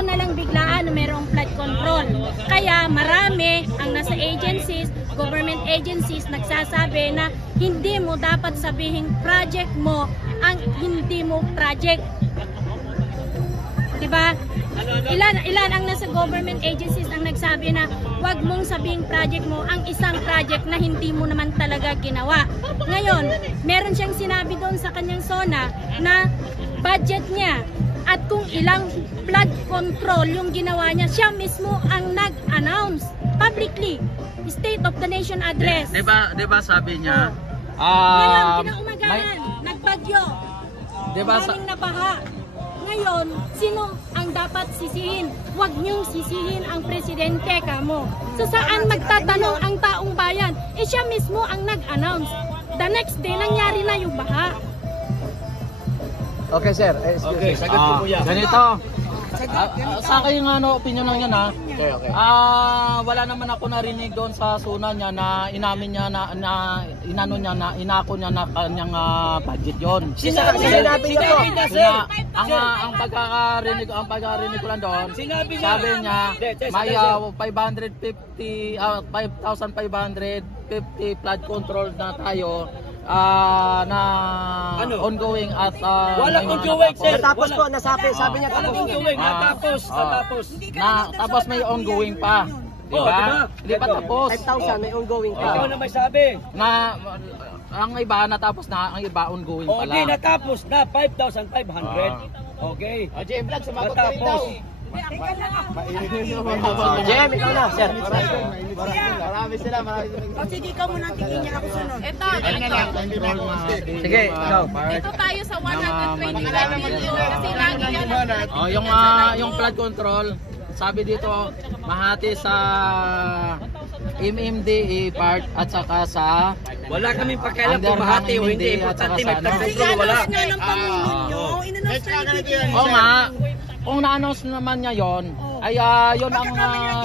doon na lang biglaan na mayroong flood control. Kaya marami ang nasa agencies, government agencies, nagsasabi na hindi mo dapat sabihin project mo ang hindi mo project. Diba? Ilan ang nasa government agencies ang nagsabi na wag mong sabing project mo ang isang project na hindi mo naman talaga ginawa. Ngayon, meron siyang sinabi doon sa kanyang SONA na budget niya at kung ilang flood control yung ginawa niya, siya mismo ang nag-announce publicly. State of the Nation address. Diba sabi niya, ngayon, kinaumagahan, nagbagyo, maraming nabaha. Ngayon, sino ang dapat sisihin? Huwag niyong sisihin ang presidente kamo. So saan magtatanong ang taong bayan? Eh siya mismo ang nag-announce. The next day, nangyari na yung baha. Okay, sir. Okay, sagot ko kuya. Ganito. Sa akin yung opinion lang yan ha. Okay. Wala naman ako narinig doon sa SONA niya na inamin niya inako niya na kanyang budget yon. Sinabi niya po. Ang pagkakarinig ko lang doon, sabi niya may 5,550 flood control na tayo. Na ongoing at walang ongoing, sir. Natapos po, sabi niya tapos may ongoing pa. Diba? Hindi pa tapos. 5,000 may ongoing pa. Ikaw na may sabi. Na ang iba natapos na, ang iba ongoing pa lang. Okay, natapos na 5,500. Okay. JM Vlog, sumagot ka rin daw. Natapos. JM, ikaw na, sir. Marami sila. O sige, ikaw muna tingin niya, ako sunod. Ito, Sige, ikaw. ito tayo sa 125 million kasi lagi yan. Yung flood control, sabi dito, mahati sa MMDA part at saka sa Wala kaming pakialam kung mahati o hindi. Importante may flood control, wala. Nga ng Pangulo nyo, in-announce na ni PBBM. Oo nga, kung na-announce naman niya yon, ay yun ang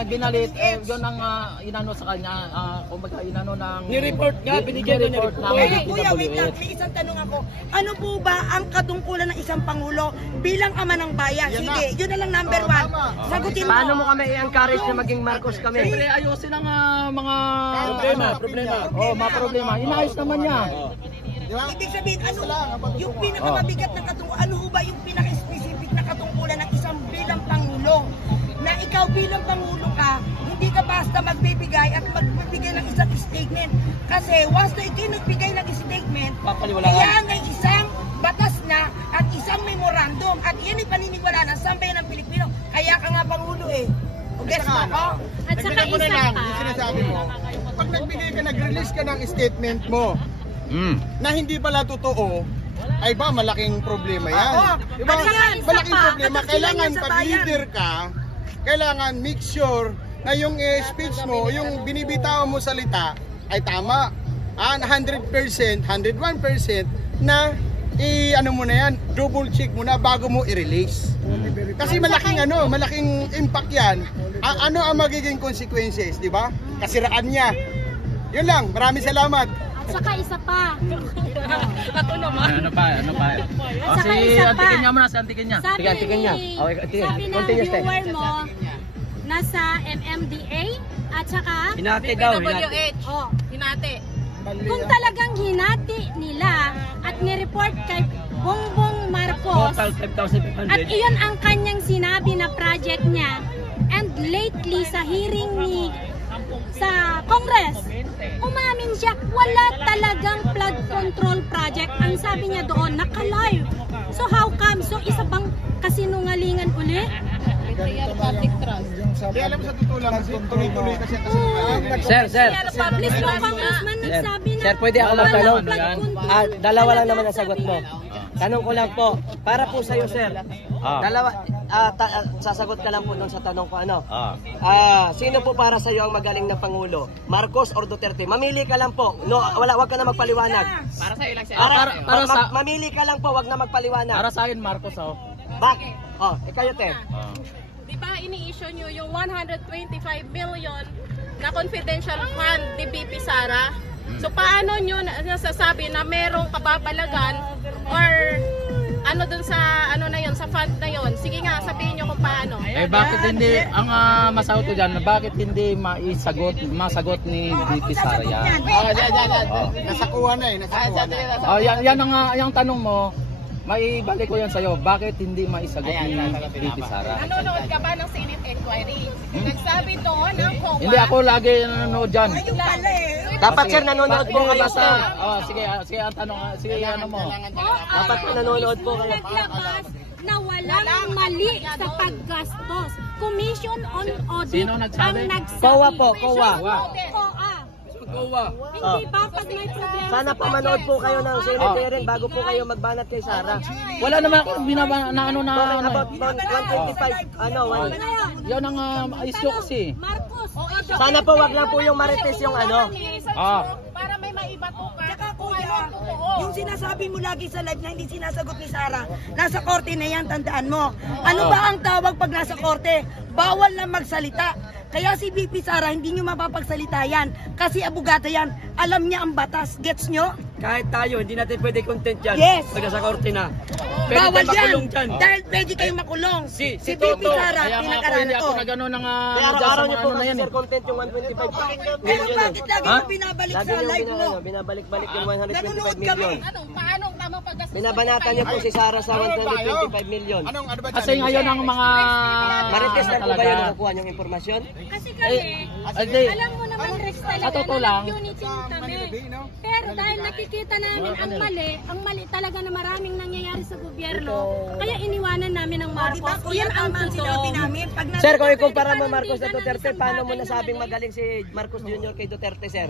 binalit, yun ang inano sa kanya, kumbaga inano ng Ni-report nga, binigyan ko report ng Kuya, wait lang, may isang tanong ako. Ano po ba ang katungkulan ng isang Pangulo bilang ama ng bayan? Sige, yun na lang number 1. Sagutin mo. Paano mo kami i-encourage na maging Marcos kami? Siyempre, ayusin ang mga problema. mga problema. Inayos naman niya. Ibig sabihin, ano yung pinakamabigat na katungkulan? Ano ba yung pinaka-specific na katungkulan ng isang bilang Pangulo? Na ikaw bilang Pangulo ka, hindi ka basta magbibigay at magbibigay ng isang statement. Kasi once na ikaw nagbigay ng statement, kaya may isang batas na at isang memorandum at yan ay paniniwala ng sambayan ng Pilipino. Kaya ka nga Pangulo eh. O guess mo ako? At saka isa pa, sinasabi mo, pag nag-release ka ng statement mo, na hindi pala totoo, ay ba malaking problema yan? Diba? Malaking problema. Kailangan pag leader ka, kailangan make sure na yung speech mo, yung binibitaw mo salita ay tama. 100%, 101% na ano mo na yan, double check mo na bago mo i-release. Kasi malaking malaking impact yan. Ano ang magiging consequences, di ba? Kasiraan niya. Yun lang, maraming salamat. at saka isa pa. Ako naman. Ano pa? At saka isa pa. Antikin niya muna, antikin niya. Sabi niya. Okay, sabi ng continuous tayo. viewer mo, nasa MMDA at saka Hinati daw, hinati. BPWH. oh, Hinati. kung talagang hinati nila at ni-report kay Bongbong Marcos Total 5,500. at iyon ang kanyang sinabi na project niya, and lately sa hearing ni sa Congress, umamin siya wala talagang flood control project. Ang sabi niya doon, naka-live. So how come? So isa bang kasinungalingan ulit? Real public trust. Di alam sa totoo lang, tuloy-tuloy kasi Sir. Mismo congressman nagsabi na Sir, pwede ako walang magtanong? flood control. Dalawa lang naman ang sagot mo. Tanong ko lang po, para po sa'yo, sir. Sasagot ka lang po dun sa tanong ko, ano? Sino po para sa'yo ang magaling na Pangulo? Marcos or Duterte? Mamili ka lang po. No, wag ka na magpaliwanag. Para sa ilang sir. Mamili ka lang po, wag na magpaliwanag. Para sa akin, Marcos, Bakit? Ikaw, te. Di ba ini-issue nyo yung 125 billion na confidential fund ni BP Sara? So paano nyo nasasabi na merong kababalagan or ano dun sa ano na yon, sa fund na yon? Sige nga, sabihin nyo kung paano. Eh bakit hindi, ang masagot ko dyan, bakit hindi masagot ni VP Sara yan? Yan. Nasakuha na eh, nasakuha na. Oh, yan ang tanong mo, maibalik ko yan sa'yo, bakit hindi maisagot ni VP Sara? Nanonood ka ba ng Senate Inquiry? Nagsabi doon ang COA. Hindi ako lagi nanonood dyan. Ayun pala eh. Dapat sir, nanonood po kayo Basta, sir. sige, ang tanong, sige, ano mo? Dapat po nanonood po kayo. Naglabas na walang mali sa paggastos. Commission on Audit Sino nagsabi? ang nagsabi. COA po, COA. COA. Hindi ba pag may problema Sana sa po manood po kayo ng Senate Oh. hearing bago po kayo magbanat kay Sara. Wala naman ako Talking about 125, Yan ang issue kasi. Marcos. Sana po wag lang po yung marites yung ano. Para may maibato ka. Saka Kung kuya, ano ang totoo. yung sinasabi mo lagi sa live na hindi sinasagot ni Sara, nasa korte na yan, tandaan mo. Ano ba ang tawag pag nasa korte? Bawal na magsalita. Kaya si VP Sara, hindi nyo mapapagsalita yan. Kasi abogado yan. Alam niya ang batas. Gets nyo? Kahit tayo, hindi natin pwede content yan. Yes. Pag nasa korte na. Pwede Bawal tayo makulong yan. dyan. Dahil pwede kayong makulong. Si VP Toto, Sara, Kaya nga ako, hindi pinag-aralan ako ko. na gano'n ng Kaya araw-araw niyo po kasi yan sir content yung 125 Pero million. bakit lagi mo binabalik Lagi sa niyo live mo? binabalik-balik yung Nanonood 125 kami. million. Paano ang tamang paggastos? Binabanatan niyo po si Sara sa 125 million. Anong ano ba Kasi ngayon ang mga... Marites lang po talaga. kayo nakakuha yung impormasyon? Kasi kami, Hindi. alam mo naman Rex Sa talaga totoo na lang. nag-unity kami. Pero dahil nakikita namin ang mali talaga na maraming nangyayari sa gobyerno, kaya iniwanan namin ang Di ba, Marcos. kuya, Yan ang tama ang totoo. sinabi namin. Pag Sir, kung Pwede ikumpara pa mo Marcos at nandigan ng Duterte, isang paano mo bagay na nasabing mali. magaling si Marcos Jr. kay Duterte, sir?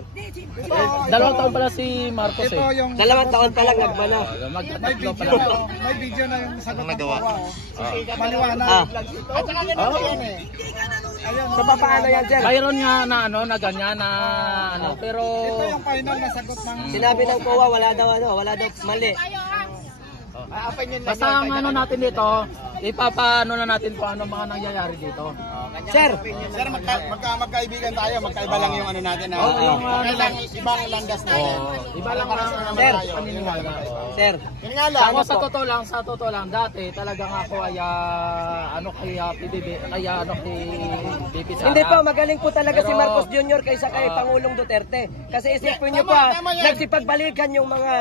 Dalawang taon pala si Marcos eh. Dalawang taon pa lang nagmana. Magtatlo pa lang. May video na yung sagot ng COA. Maliwanag. Ah. So, paano yan, sir? Mayroon nga na ganyan na pero Yung final na sagot ng... Sinabi ng COA, wala daw mali. basta ang natin dito, ipapaano na natin kung ano mga nangyayari dito. Sir, Sir, magkaibigan tayo. Magkaiba lang yung ano natin. yung Kailang ibang landas natin. Iba lang ang Sir. paniniwala. sir. Yun nga lang. Ako sa totoo lang, dati talagang ako ay kay PBB, kay VP Sara. Hindi po, magaling po talaga si Pero- Marcos Jr. kaysa kay Pangulong Duterte. Kasi isipin niyo pa, tama yan. nagsipagbalikan yung mga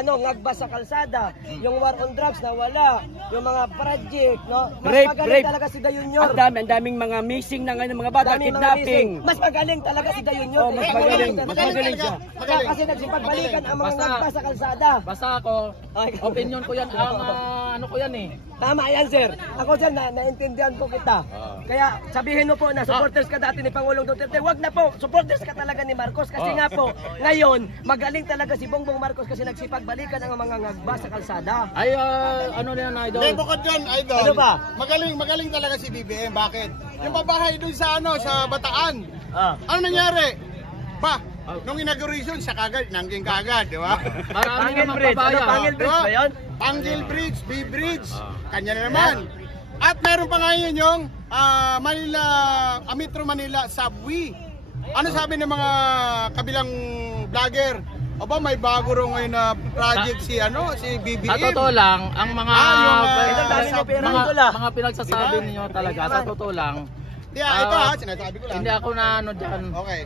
ngagbas sa kalsada, yung war on drugs na wala, yung mga project, no? Mas Rape, magaling rape. talaga si Da Junior. Ang daming mga missing na ngayon, mga bata, Daming mga kidnapping. missing. Mas magaling talaga si Da Junior. Oh, mas magaling siya. Magaling. Kasi nagsipagbalikan ang mga Basta- ngagbas sa kalsada. Basta ako, opinion ko yan, ang ko yan eh. Tama yan, sir. Ako, sir, naintindihan po kita. Kaya sabihin mo po na supporters ka dati ni Pangulong Duterte. Wag na po, supporters ka talaga ni Marcos. Kasi nga po, ngayon, magaling talaga si Bongbong Marcos kasi nagsipagbalikan ang mga ngagbas sa kalsada. Ay, ano na yan, idol? Hindi, bukod dyan, idol. Ano ba? Magaling talaga si BBM. Bakit? Yung pabahay dun sa sa Bataan. Ah. Ano nangyari? Nung inauguration, siya kagad, nangging kagad, di ba? Marami Pangil namang Bridge. papaya. Ano, Pangil Bridge ba yun? Panggil Bridge, B Bridge, kanya na naman. At meron pa ngayon yung Metro Manila Subway. Ano sabi ng mga kabilang vlogger? Aba, may bago rin ngayon na project si BBM. Sa totoo lang, ang mga yung mga pinagsasabi niyo talaga, sa totoo lang, Ito sinasabi ko lang. hindi ako na ano dyan. Okay.